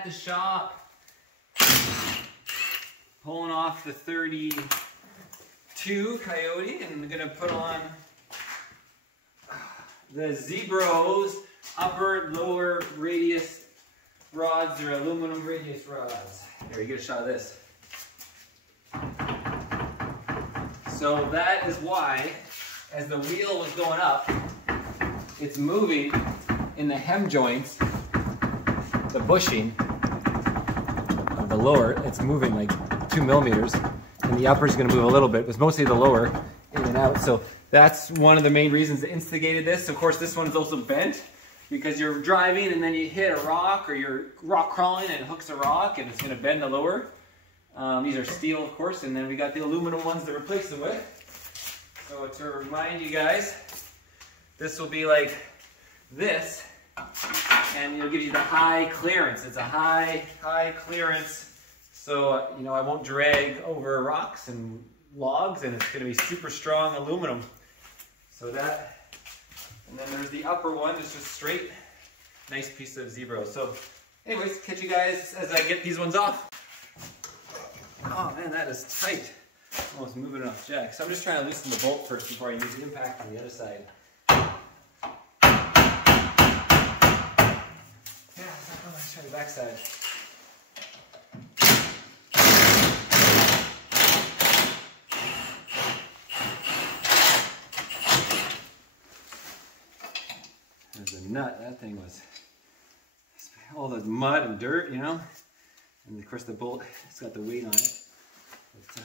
at the shop, pulling off the 32 Coyote, and I'm gonna put on the ZBROS upper lower radius rods. They're aluminum radius rods. Here, you get a shot of this. So that is why, as the wheel was going up, it's moving in the hem joints, the bushing of the lower, it's moving like 2 millimeters, and the upper is going to move a little bit, but it's mostly the lower in and out. So that's one of the main reasons that instigated this. Of course, this one is also bent because you're driving and then you hit a rock, or you're rock crawling and it hooks a rock and it's going to bend the lower. These are steel, of course, and then we got the aluminum ones to replace them with. So to remind you guys, this will be like this, and it'll give you the high clearance. It's a high clearance, so you know I won't drag over rocks and logs, and it's going to be super strong aluminum. So that, and then there's the upper one. It's just straight, nice piece of ZBROS. So, anyways, catch you guys as I get these ones off. Oh man, that is tight. Almost moving it off jack. So I'm just trying to loosen the bolt first before I use the impact on the other side. Yeah, let's try the back side. There's a nut. That thing was all the mud and dirt, you know. And of course the bolt, it's got the weight on it. But,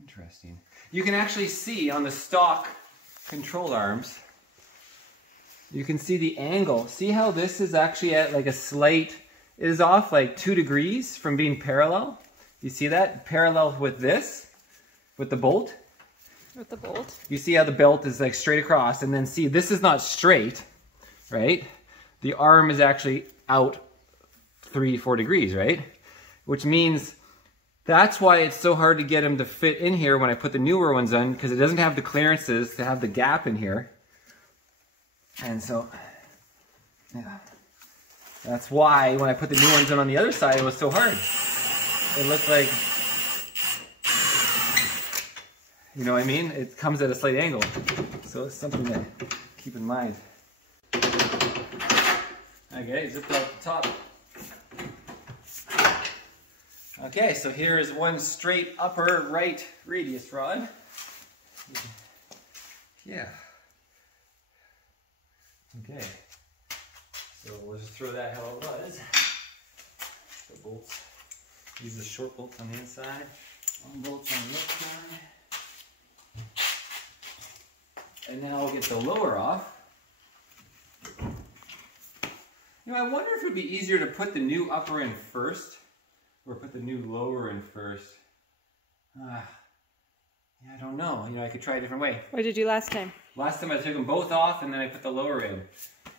Interesting. You can actually see on the stock control arms, you can see the angle. See how this is actually at like a slight, it is off like 2 degrees from being parallel. You see that? Parallel with this, with the bolt. With the bolt. You see how the belt is like straight across, and then see this is not straight, right? The arm is actually out 3 to 4 degrees, right? Which means that's why it's so hard to get them to fit in here when I put the newer ones on, because it doesn't have the clearances to have the gap in here. And so, yeah. That's why when I put the new ones on the other side, it was so hard. It looked like, you know what I mean? It comes at a slight angle. So it's something to keep in mind. Okay, zipped off the top. Okay, so here is one straight upper right radius rod. Yeah. Okay. So we'll just throw that how it was. The bolts. Use the short bolts on the inside. Long bolts on the outside. And now we'll get the lower off. You know, I wonder if it would be easier to put the new upper in first, or put the new lower in first. Yeah, I don't know. You know, I could try a different way. What did you do last time? Last time I took them both off and then I put the lower in.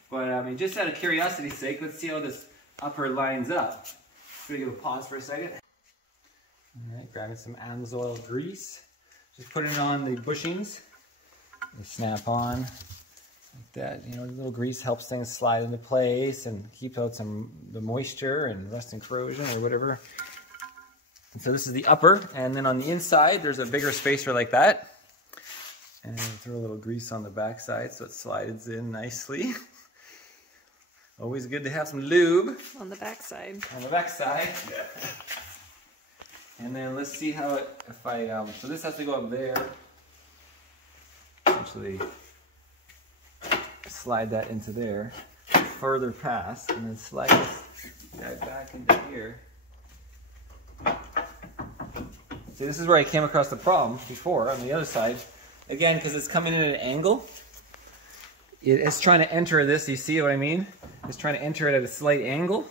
But I mean, just out of curiosity's sake, let's see how this upper lines up. Should we give a pause for a second? All right, grabbing some Amsoil grease. Just putting it on the bushings. They snap on like that. You know, the little grease helps things slide into place and keep out the moisture and rust and corrosion or whatever. And so this is the upper, and then on the inside, there's a bigger spacer like that. And throw a little grease on the back side so it slides in nicely. Always good to have some lube. On the back side. On the back side. And then let's see how it, if I, so this has to go up there. Actually, slide that into there, further past, and then slide this guy back into here. See, this is where I came across the problem before on the other side. Again, because it's coming in at an angle, it's trying to enter this, you see what I mean? It's trying to enter it at a slight angle,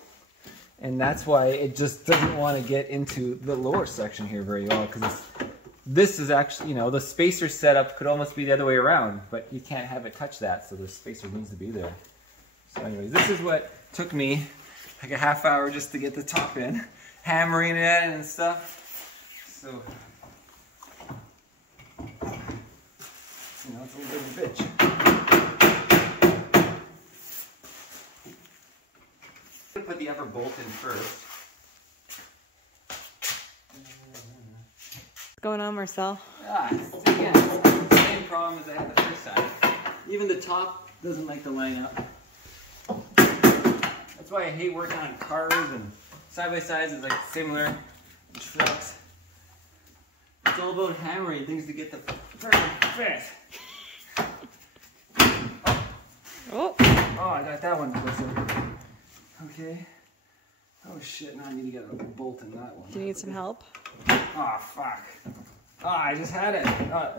and that's why it just doesn't want to get into the lower section here very well, because this is actually, you know, the spacer setup could almost be the other way around, but you can't have it touch that, so the spacer needs to be there. So anyways, this is what took me like a half hour just to get the top in, hammering it and stuff. So, you know, it's a little bit of a bitch. I'm gonna put the upper bolt in first. What's going on, Marcel? Again, it's the same problem as I had the first time. Even the top doesn't like to line up. That's why I hate working on cars and side-by-sides is like similar trucks. It's all about hammering things to get the perfect fit. Oh, I got that one closer. Okay. Oh shit, now I need to get a bolt in that one. do you need some help? Oh fuck. I just had it.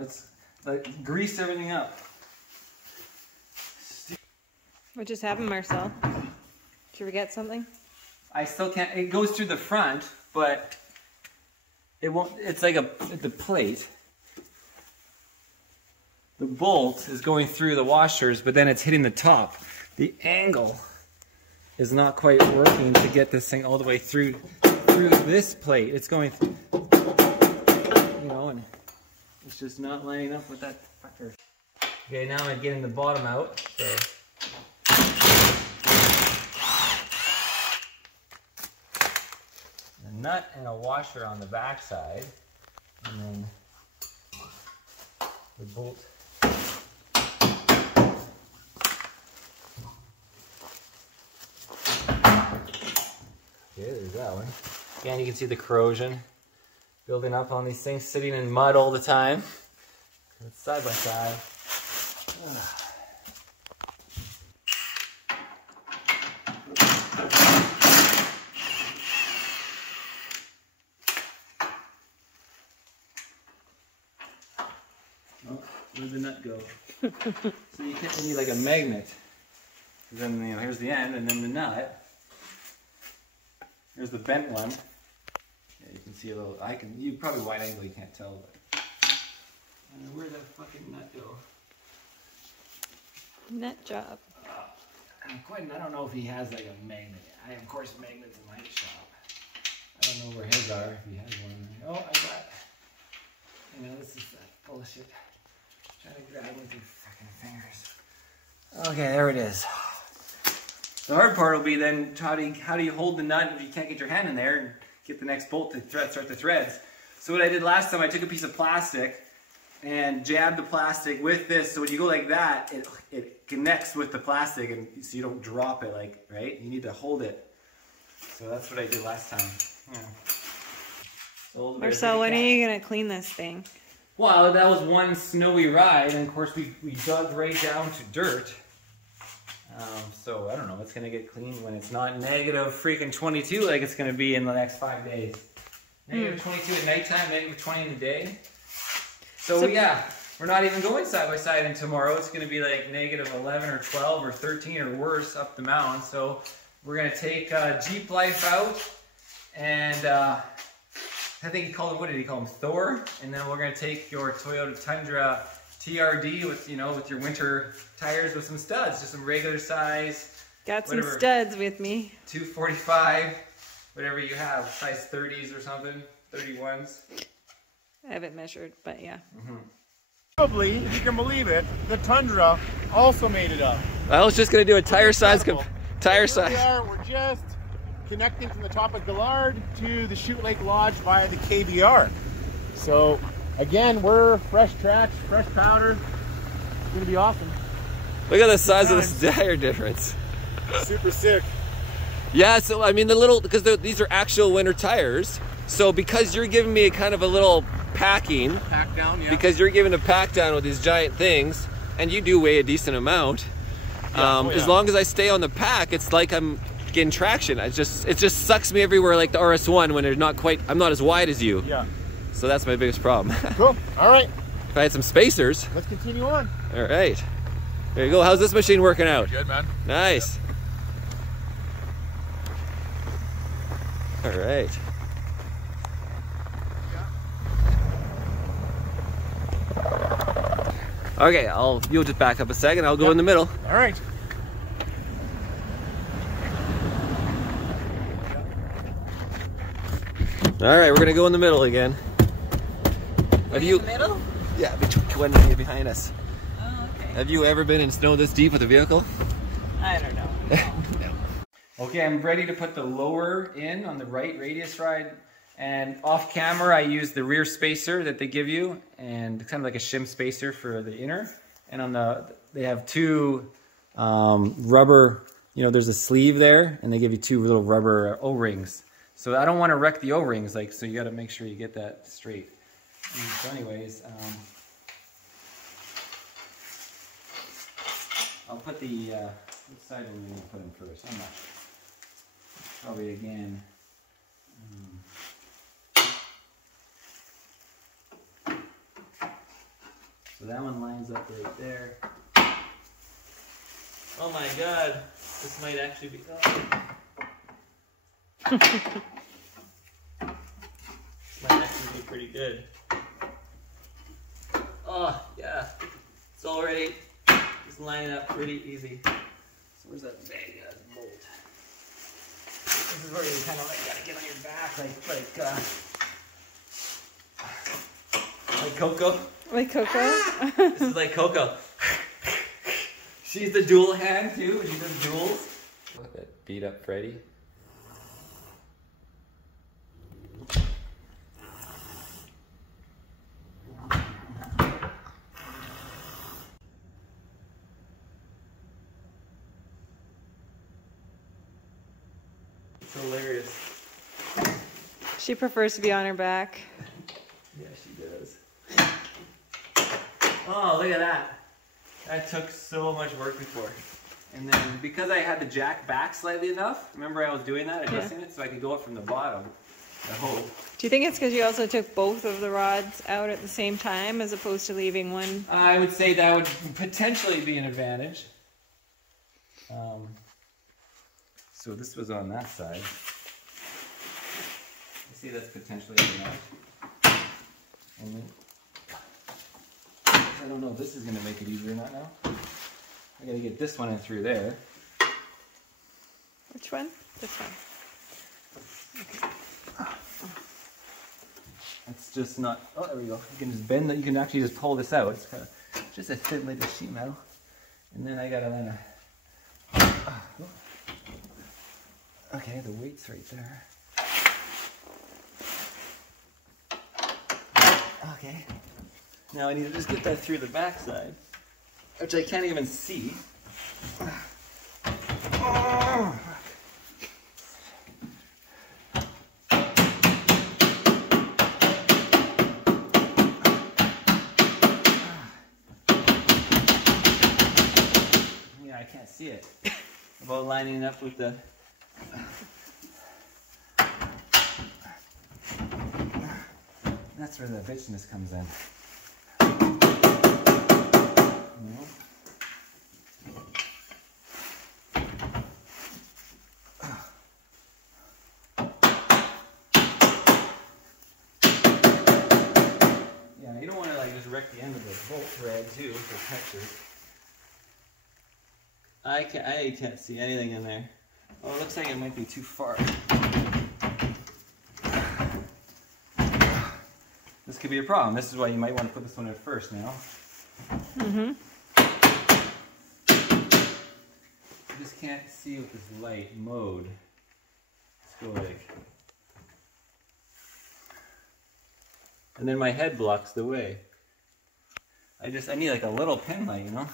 It's like greased everything up. What just happened, Marcel? Did you forget something? I still can't, it goes through the front, but it won't, it's like the plate. The bolt is going through the washers, but then it's hitting the top. The angle is not quite working to get this thing all the way through this plate. It's going, you know, and it's just not lining up with that fucker. Okay, now I'm getting the bottom out, so. A nut and a washer on the back side, and then the bolt. Okay, there's that one. Again, you can see the corrosion building up on these things, sitting in mud all the time. It's side by side. Where'd the nut go? So you need like a magnet. Then, you know, here's the end, and then the nut. Here's the bent one. Yeah, you can see a little. You probably wide angle, you can't tell, but where'd that fucking nut go? Nut job. Quentin, I don't know if he has like a magnet. I have, of course, magnets in my shop. I don't know where his are. If he has one. Oh, I got. You know, this is that bullshit. Trying to grab with your fucking fingers. Okay, there it is. The hard part will be then how do you hold the nut if you can't get your hand in there and get the next bolt to start the threads. So what I did last time, I took a piece of plastic and jabbed the plastic with this. So when you go like that, it connects with the plastic, and so you don't drop it, like, right? You need to hold it. So that's what I did last time. Yeah. So Marcel, when are you gonna clean this thing? Well, that was one snowy ride, and of course we dug right down to dirt. So I don't know, it's gonna get clean when it's not negative freaking 22 like it's gonna be in the next 5 days. Negative 22 at nighttime, negative 20 in the day. So yeah, we're not even going side by side in tomorrow. It's gonna be like negative 11 or 12 or 13 or worse up the mountain. So we're gonna take Jeep Life out, and I think he called him, what did he call him? Thor. And then we're gonna take your Toyota Tundra TRD with, you know, with your winter tires with some studs, just some regular size. Got some studs with me. 245, whatever you have, size 30s or something, 31s. I haven't measured, but yeah. Probably, if you can believe it, the Tundra also made it up. I was just gonna do a tire size. We're just connecting from the top of Gillard to the Chute Lake Lodge via the KBR. So again, we're fresh tracks, fresh powder. It's gonna be awesome. Look at the size of this tire difference. Super sick. Yeah, so I mean because these are actual winter tires. So because you're giving me a kind of a little packing, Pack down, yeah. Because you're giving a pack down with these giant things, and you do weigh a decent amount. As long as I stay on the pack, it's like I'm getting traction. It just sucks me everywhere like the RS1 when I'm not as wide as you. Yeah. So that's my biggest problem. Cool. All right. If I had some spacers. Let's continue on. All right. There you go. How's this machine working out? Good, man. Nice. All right. Okay, you'll just back up a second. I'll go in the middle. All right. All right, we're gonna go in the middle again. Have you? In the middle? Yeah, between behind us. Oh, okay. Have you ever been in snow this deep with a vehicle? I don't know. No. Okay, I'm ready to put the lower in on the right radius ride. And off camera, I use the rear spacer that they give you, and kind of like a shim spacer for the inner. And on they have two rubber, you know, there's a sleeve there, and they give you two little rubber O-rings. So I don't want to wreck the O-rings, like, so you got to make sure you get that straight. And so anyways, I'll put the, which side are we going to put in first? I'm not sure. Probably again. So that one lines up right there. Oh my god, this might actually be... Oh. This might actually be pretty good. Oh, yeah. It's already just lining up pretty easy. So where's that bag bolt? This is where you kind of like gotta get on your back, like Coco. Like Coco? This is like Coco. She's the dual hand too. She does duals. Look at that beat up Freddy. It's hilarious. She prefers to be on her back. Yeah, she does. Oh, look at that. That took so much work before. And then because I had the jack back slightly enough, remember I was doing that, adjusting it so I could go up from the bottom, I hope. Do you think it's because you also took both of the rods out at the same time as opposed to leaving one? I would say that would potentially be an advantage. So this was on that side. I see that's potentially an advantage. And then, I don't know if this is going to make it easier or not now. I got to get this one in through there. Which one? This one. Okay. It's just not, oh, there we go. You can just bend it, you can actually just pull this out. It's kind of just a thin bit of sheet metal. And then I got to then, okay, the weight's right there. Okay. Now I need to just get that through the backside, which I can't even see. Oh. Yeah, I can't see it. About lining up with the... That's where the bitchiness comes in. Yeah, you don't want to like just wreck the end of the bolt thread too for textures. I can't see anything in there. Oh, it looks like it might be too far. This could be a problem. This is why you might want to put this one in first now. Mm-hmm. I just can't see with this light mode. Let's go like... And then my head blocks the way. I need like a little pin light, you know?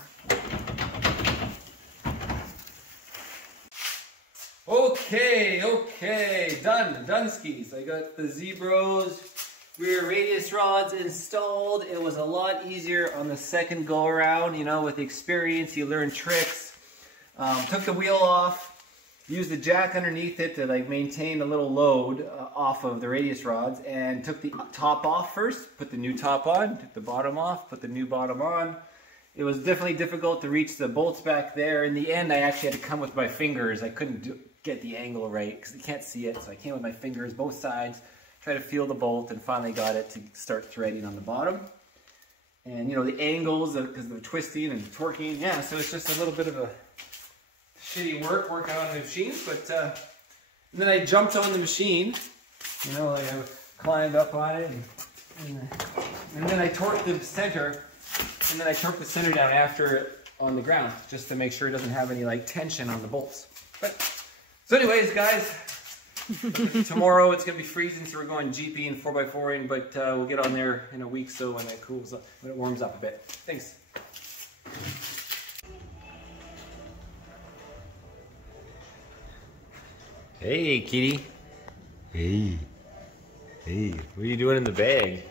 Okay, done skis. I got the ZBROS rear radius rods installed. It was a lot easier on the second go around, you know, with the experience, you learn tricks. Took the wheel off, used the jack underneath it to like maintain a little load off of the radius rods, and took the top off first, put the new top on, took the bottom off, put the new bottom on. It was definitely difficult to reach the bolts back there. In the end, I actually had to come with my fingers. I couldn't get the angle right because you can't see it, so I came with my fingers, both sides, tried to feel the bolt, and finally got it to start threading on the bottom. And you know, the angles, because of the twisting and torquing, yeah, so it's just a little bit of a shitty working on the machines, but and then I jumped on the machine, you know, like climbed up on it, and then I torqued the center, and then I torqued the center down after it on the ground, just to make sure it doesn't have any like tension on the bolts. But so anyways, guys, tomorrow it's gonna be freezing, so we're going GP and 4x4ing, but we'll get on there in a week so when it cools up, when it warms up a bit. Thanks. Hey, kitty. Hey. Hey, what are you doing in the bag?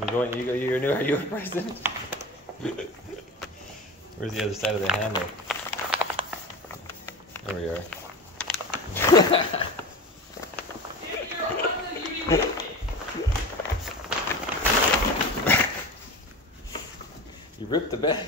Are you a present? Where's the other side of the handle? There we are. You ripped the bag.